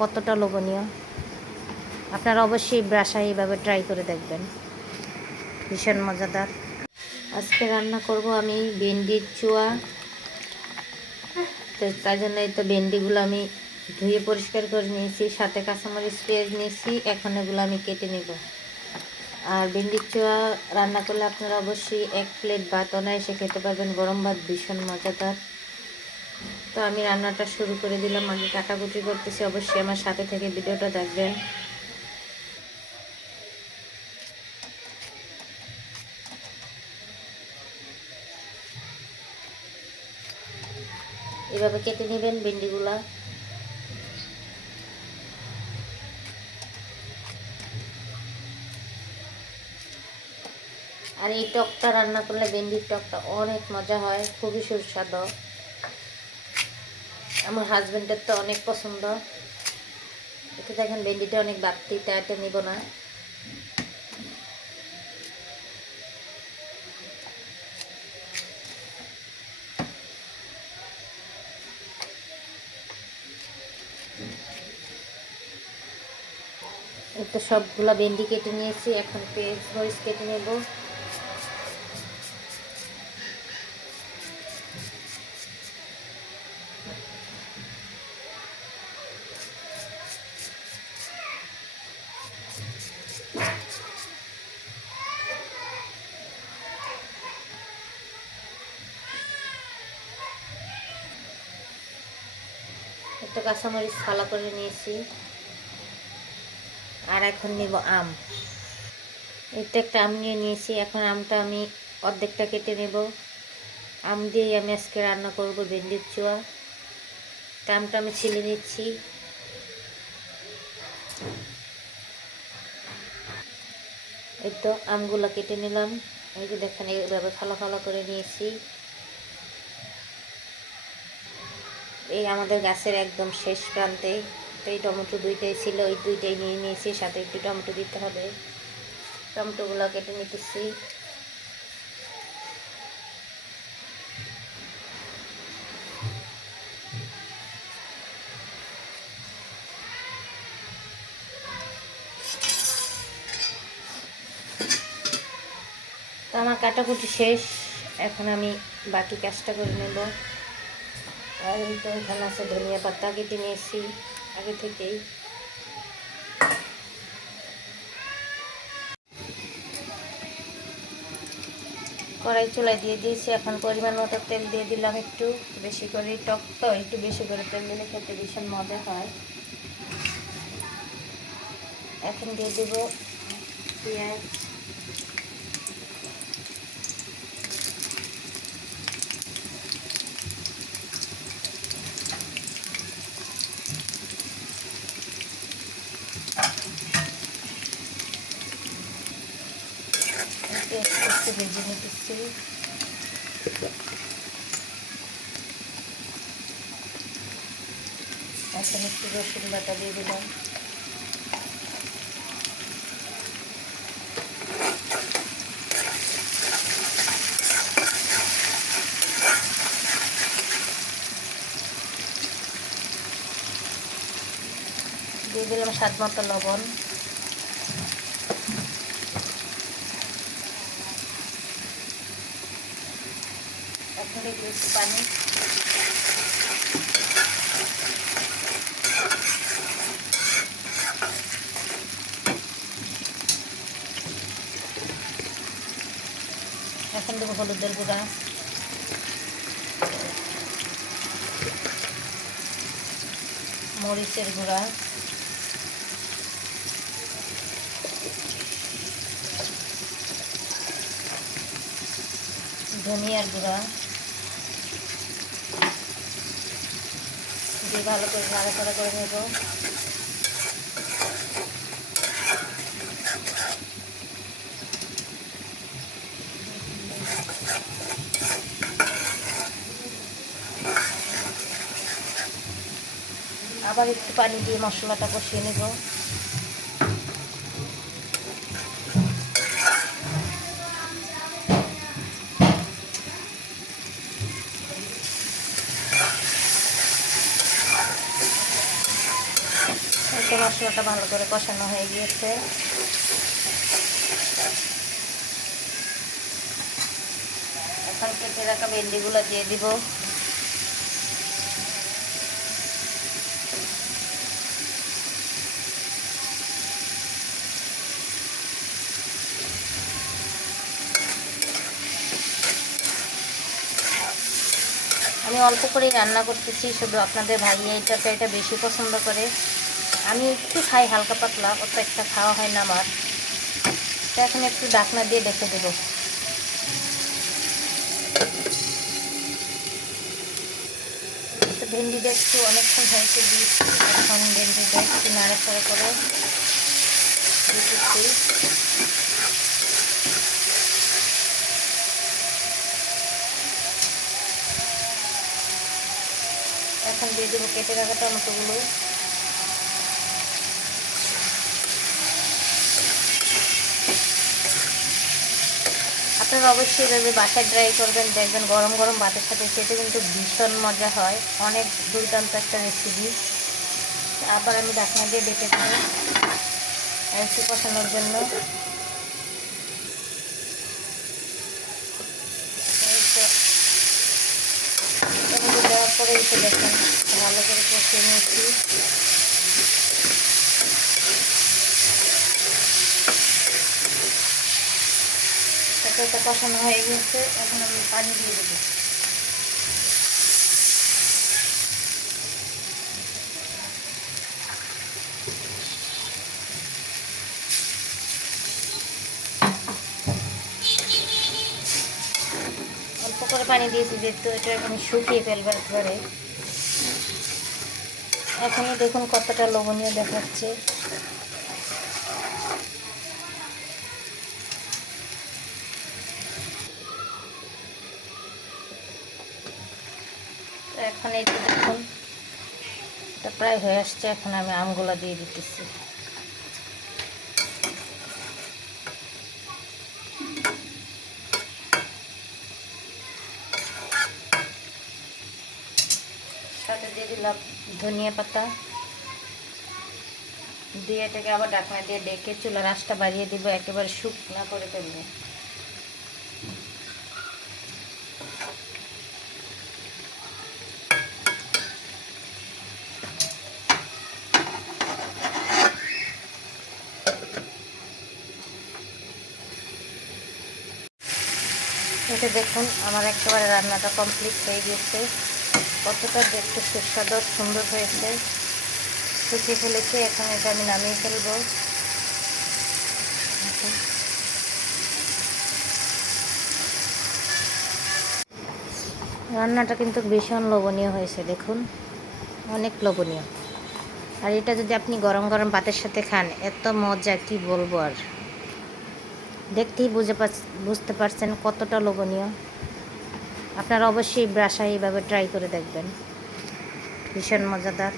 কতটা লোভনীয়? আপনারা অবশ্যই বাসায় এইভাবে ট্রাই করে দেখবেন। ভীষণ মজাদার। আজকে রান্না করব আমি ভেন্ডির চুয়া। তো তার জন্য এই তো ভেন্ডিগুলো আমি ধুয়ে পরিষ্কার করে নিয়েছি, সাথে কাঁচামরিচ পেঁয়াজ নিয়েছি, এখন এগুলো আমি কেটে নেব। আর ভেন্ডির চুয়া রান্না করলে আপনারা অবশ্যই এক প্লেট ভাত অনায়াসে খেতে পারবেন, গরম ভাত ভীষণ মজাদার। তো আমি রান্নাটা শুরু করে দিলাম। আগে কাটাকুটি করতেছি। অবশ্যই আমার সাথে থেকে ভিডিওটা দেখবেন। এভাবে কেটে নেবেন ভেন্ডিগুলা। আর এই টকটা রান্না করলে ভেন্ডির টকটা অনেক মজা হয়। খুবই সুস্বাদু। আমার হাজব্যান্ডের তো অনেক পছন্দ। এটা দেখেন ভেন্ডিটা অনেক বাড়তি, তাই এটা নিব না। তো সবগুলা ভেন্ডি কেটে নিয়েছি, এখন পেঁয়াজ, মরিচ কেটে নেব। একটু কাঁচামরিচ ফালা করে নিয়েছি। আর এখন নিব আম। এটা একটা আম নিয়ে নিয়েছি, এখন আমটা আমি অর্ধেকটা কেটে নেব। আম দিয়েই আমি আজকে রান্না করব ভেন্ডির চুয়া। তা আমটা আমি ছিলে নিচ্ছি। এই তো আমগুলো কেটে নিলাম। এই যে দেখেন, এইভাবে ফালা ফালা করে নিয়েছি। এই আমাদের গাছের একদম শেষ প্রান্তে এই টমেটো দুইটাই ছিল ওই দুইটাই নিয়ে নিয়েছি, সাথে একটু টমেটো দিতে হবে। টমেটোগুলো কেটে নিতেছি। তো আমার কাটাকুটি শেষ, এখন আমি বাকি কাজটা করে নেব। আর এই তো এখানে আছে, ধনিয়া পাতা কেটে নিয়েছি, আগে থেকেই। কড়াই চুলায় দিয়ে দিয়েছি, এখন পরিমাণ মতো তেল দিয়ে দিলাম একটু, বেশি করে টক তো, একটু বেশি করে তেল দিলে খেতে ভীষণ মজা হয়। এখন দিয়ে দেব পেঁয়াজ পেঁয়াজটা একটু ভেজে নিতেছি এখন একটু রসুন বাটা দিয়ে দিলাম দিয়ে দিলাম মতো লবণ। একটু একটু পানি এখন দেবো হলুদের গুঁড়া মরিচের গুঁড়া ধনিয়ার গুঁড়া। দিয়ে ভালো করে নাড়াচাড়া করে নেব। আবার একটু পানি দিয়ে মশলাটা কষিয়ে নেব। মশলাটা ভালো করে কষানো হয়ে গিয়েছে। এখন কেটে রাখা ভেন্ডিগুলো দিয়ে দিব। আমি অল্প করেই রান্না করতেছি, শুধু আপনাদের ভাইয়া এটা এটা বেশি পছন্দ করে। আমি একটু খাই, হালকা পাতলা, অত একটা খাওয়া হয় না আমার। তো এখন একটু ডাকনা দিয়ে ডেকে দেবো। ভেন্ডিটা একটু অনেকক্ষণ হয়েছে দিই এখন ভেন্ডিটা একটু নাড়াচাড়া করে এখন দিয়ে দেবো কেটে রাখা টমেটোগুলো। আপনারা অবশ্যই এভাবে বাসায় ট্রাই করবেন, দেখবেন গরম গরম ভাতের সাথে খেতে কিন্তু ভীষণ মজা হয়। অনেক দুর্দান্ত একটা রেসিপি আবার আমি ডাকনা দিয়ে ডেকে দেবো আর একটু কষানোর জন্য। দেওয়ার পরে এসে দেখেন, ভালো করে কষিয়ে নিয়েছি এটা কষানো হয়ে গেছে, এখন আমি পানি দিয়ে দেবো। অল্প করে পানি দিয়েছি, যেহেতু এটা এখন শুকিয়ে ফেলবার পরে এখনই দেখুন কতটা লবণীয় দেখাচ্ছে। এখন এই যে দেখুন, এটা প্রায় হয়ে আসছে, এখন আমি আমগুলো দিয়ে দিতেছি। সাথে দিয়ে দিলাম ধনিয়া পাতা। দিয়ে এটাকে আবার ডাকনা দিয়ে ডেকে চুলার আঁচটা বাড়িয়ে দিব, একেবারে শুকনা করে ফেলব। এটা দেখুন, আমার একেবারে রান্নাটা কমপ্লিট হয়ে গেছে। কতটা দেখতে সুস্বাদু, সুন্দর হয়েছে। শুকিয়ে ফেলেছে, এখন এটা আমি নামিয়ে ফেলব। রান্নাটা কিন্তু ভীষণ লোভনীয় হয়েছে, দেখুন। অনেক লোভনীয়। আর এটা যদি আপনি গরম গরম ভাতের সাথে খান, এত মজা, কি বলব আর। দেখতেই বুঝে বুঝতে পারছেন কতটা লোভনীয়। আপনারা অবশ্যই ব্রাশা এইভাবে ট্রাই করে দেখবেন। ভীষণ মজাদার।